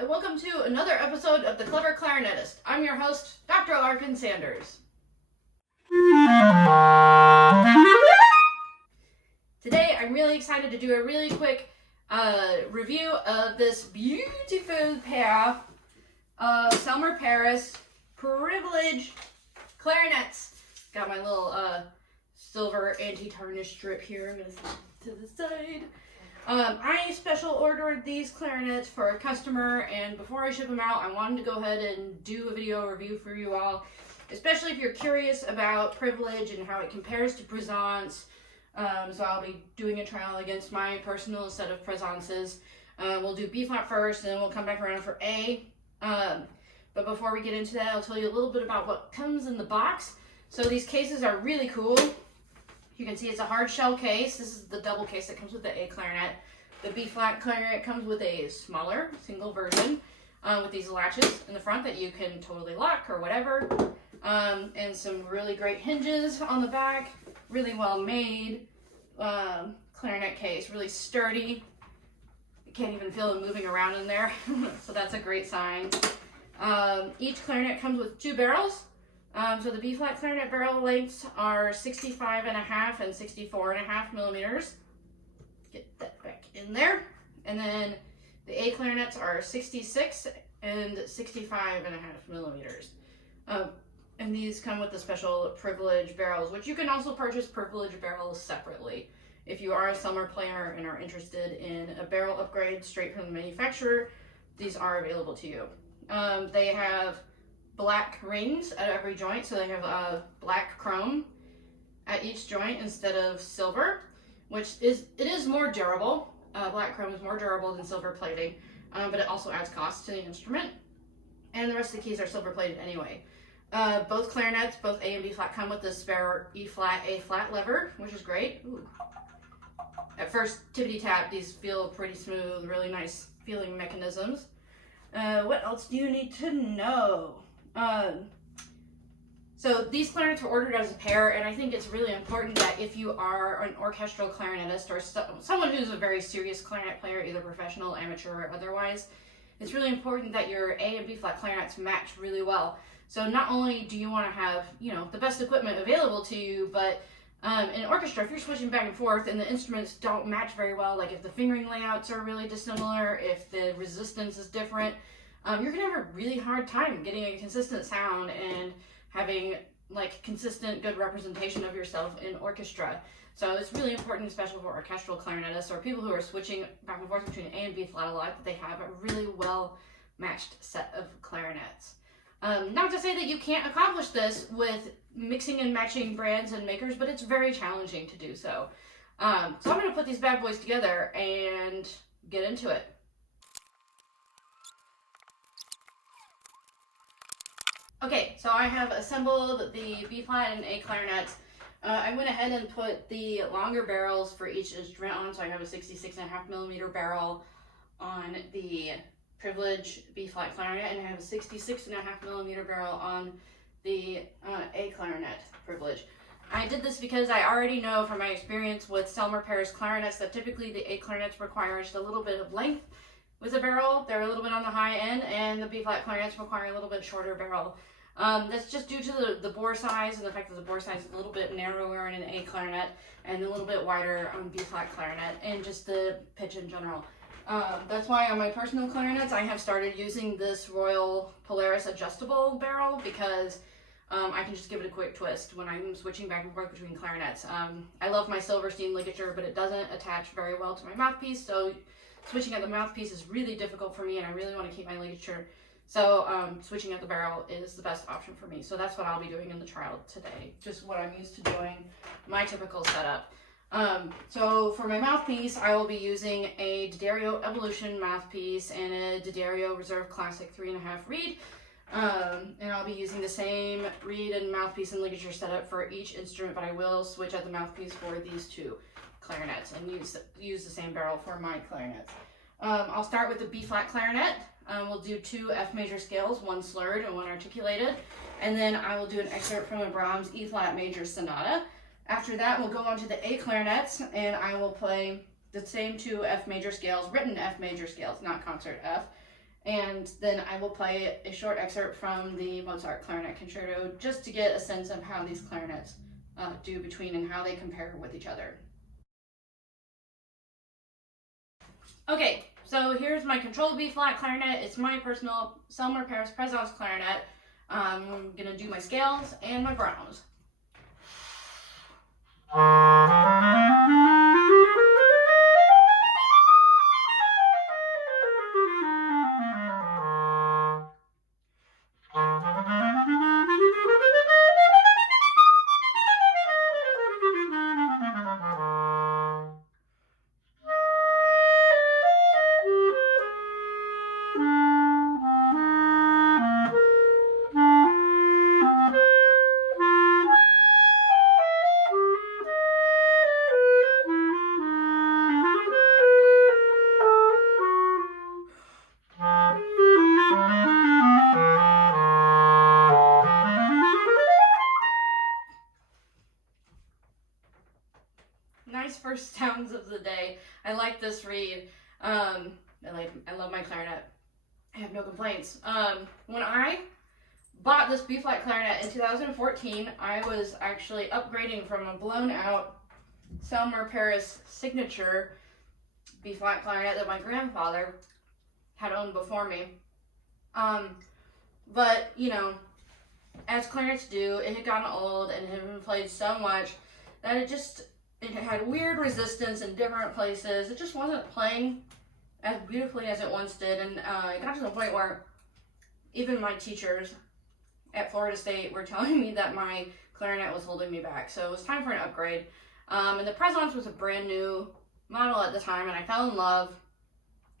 and welcome to another episode of The Clever Clarinetist. I'm your host, Dr. Larkin Sanders. Today, I'm really excited to do a really quick review of this beautiful pair of Selmer Paris Privilége clarinets. Got my little silver anti-tarnish strip here. I'm going to set it to the side. I special ordered these clarinets for a customer, and before I ship them out, I wanted to go ahead and do a video review for you all, especially if you're curious about Privilége and how it compares to Présence. So I'll be doing a trial against my personal set of Présences. We'll do B flat first, and then we'll come back around for A. But before we get into that, I'll tell you a little bit about what comes in the box. So these cases are really cool. You can see it's a hard shell case. This is the double case that comes with the A clarinet. The B flat clarinet comes with a smaller single version with these latches in the front that you can totally lock or whatever. And some really great hinges on the back. Really well made clarinet case, really sturdy. You can't even feel it moving around in there, so that's a great sign. Each clarinet comes with two barrels. So the B flat clarinet barrel lengths are 65.5 and 64.5 millimeters. Get that back in there. And then the A clarinets are 66 and 65.5 millimeters. And these come with the special Privilége barrels, which you can also purchase Privilége barrels separately. If you are a Selmer player and are interested in a barrel upgrade straight from the manufacturer, these are available to you. They have black rings at every joint, so they have black chrome at each joint instead of silver, which is more durable. Black chrome is more durable than silver plating, but it also adds cost to the instrument. And the rest of the keys are silver plated anyway. Both clarinets, both A and B flat, come with the spare E flat, A flat lever, which is great. Ooh. At first tippity tap, these feel pretty smooth, really nice feeling mechanisms. What else do you need to know? So these clarinets were ordered as a pair, and I think it's really important that if you are an orchestral clarinetist or someone who's a very serious clarinet player, either professional, amateur, or otherwise, it's really important that your A and B flat clarinets match really well. So not only do you want to have, the best equipment available to you, but in orchestra, if you're switching back and forth and the instruments don't match very well, like if the fingering layouts are really dissimilar, if the resistance is different, you're gonna have a really hard time getting a consistent sound and having consistent good representation of yourself in orchestra. So it's really important, especially for orchestral clarinetists or people who are switching back and forth between A and B flat a lot, that they have a really well matched set of clarinets. Not to say that you can't accomplish this with mixing and matching brands and makers, but it's very challenging to do so. So I'm going to put these bad boys together and get into it. Okay, so I have assembled the B flat and A clarinets. I went ahead and put the longer barrels for each instrument on, so I have a 66.5 millimeter barrel on the Privilége B flat clarinet, and I have a 66.5 millimeter barrel on the A clarinet Privilége. I did this because I already know from my experience with Selmer Paris clarinets that typically the A clarinets require just a little bit of length with the barrel. They're a little bit on the high end, and the B flat clarinets require a little bit shorter barrel. That's just due to the bore size and the fact that the bore size is a little bit narrower in an A clarinet and a little bit wider on B flat clarinet, and just the pitch in general. That's why on my personal clarinets I have started using this Royal Polaris adjustable barrel, because I can just give it a quick twist when I'm switching back and forth between clarinets. I love my Silverstein ligature, but it doesn't attach very well to my mouthpiece, so switching out the mouthpiece is really difficult for me, and I really want to keep my ligature. So switching out the barrel is the best option for me. So that's what I'll be doing in the trial today, just what I'm used to doing, my typical setup. So for my mouthpiece, I will be using a D'Addario Evolution mouthpiece and a D'Addario Reserve Classic 3.5 reed. And I'll be using the same reed and mouthpiece and ligature setup for each instrument, but I will switch out the mouthpiece for these two clarinets and use the same barrel for my clarinets. I'll start with the B flat clarinet. We'll do two F major scales, one slurred and one articulated, and then I will do an excerpt from a Brahms E flat major sonata. After that, we'll go on to the A clarinets, and I will play the same two F major scales, written F major scales, not concert F, and then I will play a short excerpt from the Mozart Clarinet Concerto just to get a sense of how these clarinets do between and how they compare with each other. Okay, so here's my controlled B-flat clarinet. It's my personal Selmer Paris Présence clarinet. I'm gonna do my scales and my Brahms. Nice first sounds of the day. I like this read. I love my clarinet. I have no complaints. When I bought this B-flat clarinet in 2014, I was actually upgrading from a blown out Selmer Paris signature B-flat clarinet that my grandfather had owned before me. But you know, as clarinets do, it had gotten old and had been played so much that it had weird resistance in different places. It just wasn't playing as beautifully as it once did, and it got to the point where even my teachers at Florida State were telling me that my clarinet was holding me back. So it was time for an upgrade. And the Présence was a brand new model at the time, and I fell in love,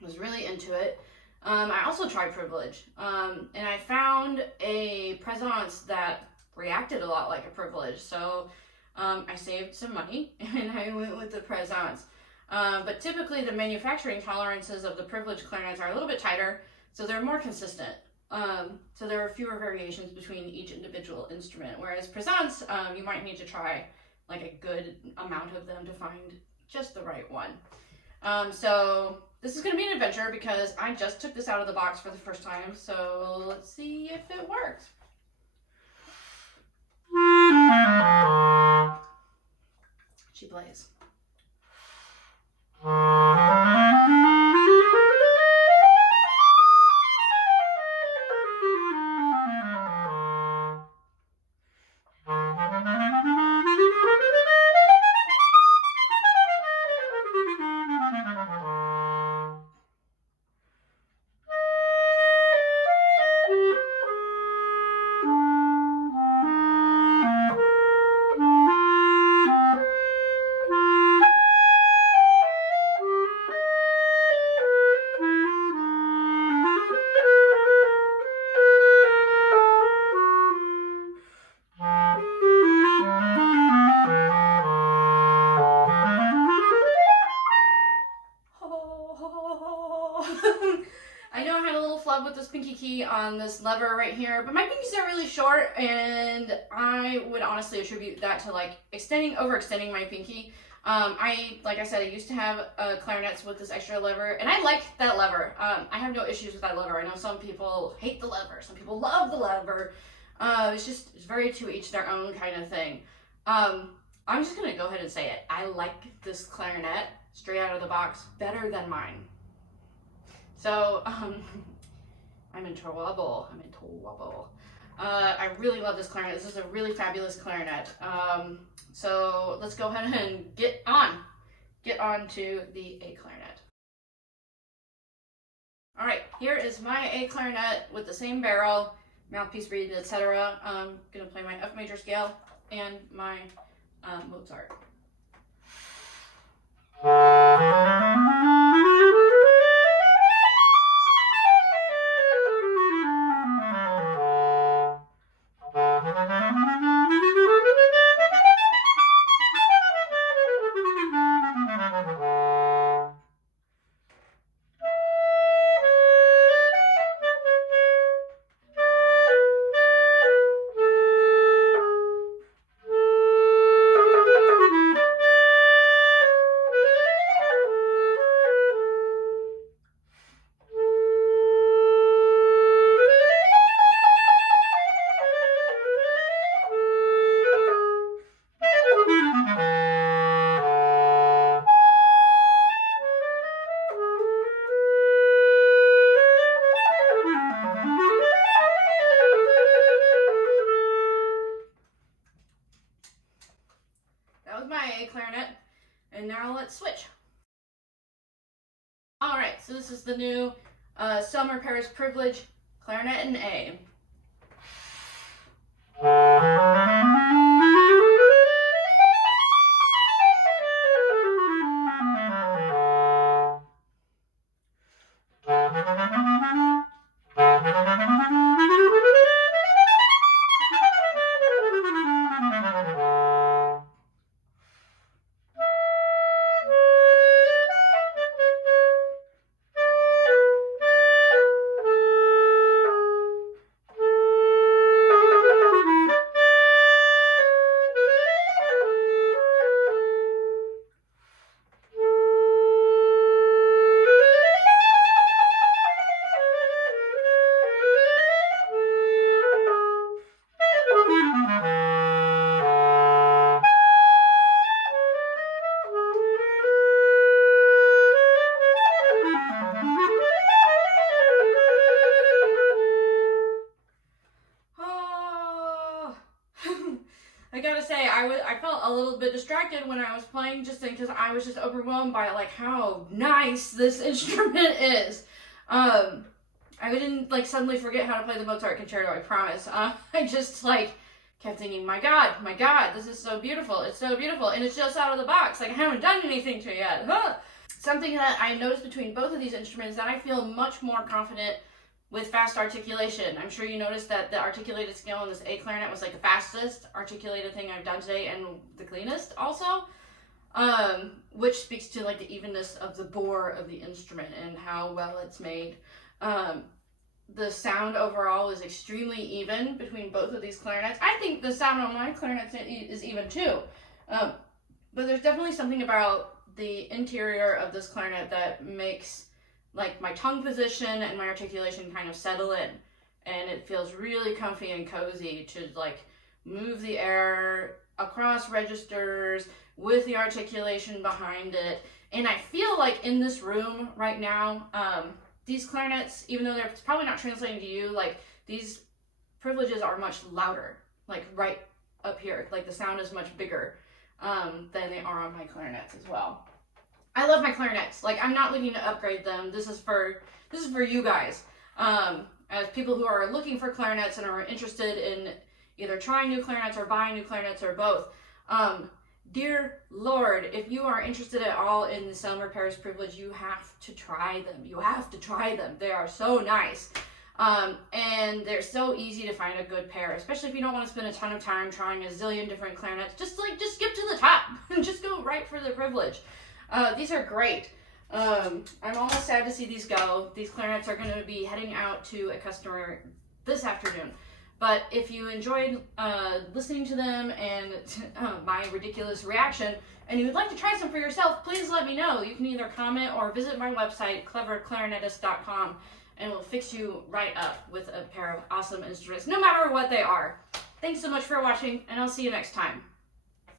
was really into it. I also tried Privilege, and I found a Présence that reacted a lot like a Privilege. So I saved some money and I went with the Présence. But typically the manufacturing tolerances of the Privilege clarinets are a little bit tighter, so they're more consistent. So there are fewer variations between each individual instrument, whereas Présence, you might need to try like a good amount of them to find just the right one. So this is going to be an adventure because I just took this out of the box for the first time, so let's see if it works. She plays. I know I had a little flub with this pinky key on this lever right here, but my pinkies are really short, and I would honestly attribute that to like overextending my pinky. Like I said, I used to have clarinets with this extra lever, and I like that lever. I have no issues with that lever. I know some people hate the lever, some people love the lever. It's very to each their own kind of thing. I'm just gonna go ahead and say it. I like this clarinet straight out of the box better than mine. So, I'm in trouble. I really love this clarinet. This is a really fabulous clarinet. So let's go ahead and get on to the A clarinet. All right, here is my A clarinet with the same barrel, mouthpiece reed, etc. I'm gonna play my F major scale and my Mozart. let's switch. All right, so this is the new Selmer Paris Privilége Clarinet in A. I gotta say, I felt a little bit distracted when I was playing, just because I was just overwhelmed by like how nice this instrument is. I didn't like suddenly forget how to play the Mozart Concerto, I promise. I just like kept thinking, my God, this is so beautiful. It's so beautiful, and it's just out of the box. Like I haven't done anything to it yet. Huh. Something that I noticed between both of these instruments that I feel much more confident with fast articulation. I'm sure you noticed that the articulated scale on this A clarinet was like the fastest articulated thing I've done today, and the cleanest also, which speaks to like the evenness of the bore of the instrument and how well it's made. The sound overall is extremely even between both of these clarinets. I think the sound on my clarinet is even too, but there's definitely something about the interior of this clarinet that makes like my tongue position and my articulation kind of settle in, and it feels really comfy and cozy to like move the air across registers with the articulation behind it. And I feel like in this room right now, these clarinets, even though they're probably not translating to you, like these privileges are much louder, like right up here. Like the sound is much bigger than they are on my clarinets as well. I love my clarinets. Like I'm not looking to upgrade them. This is for you guys. As people who are looking for clarinets and are interested in either trying new clarinets or buying new clarinets or both. Dear Lord, if you are interested at all in the Selmer Paris Privilége, you have to try them. You have to try them. They are so nice. And they're so easy to find a good pair, especially if you don't want to spend a ton of time trying a zillion different clarinets. Just skip to the top and just go right for the Privilége. These are great. I'm almost sad to see these go. These clarinets are going to be heading out to a customer this afternoon. But if you enjoyed listening to them and my ridiculous reaction, and you would like to try some for yourself, please let me know. You can either comment or visit my website, cleverclarinetist.com, and we'll fix you right up with a pair of awesome instruments, no matter what they are. Thanks so much for watching, and I'll see you next time.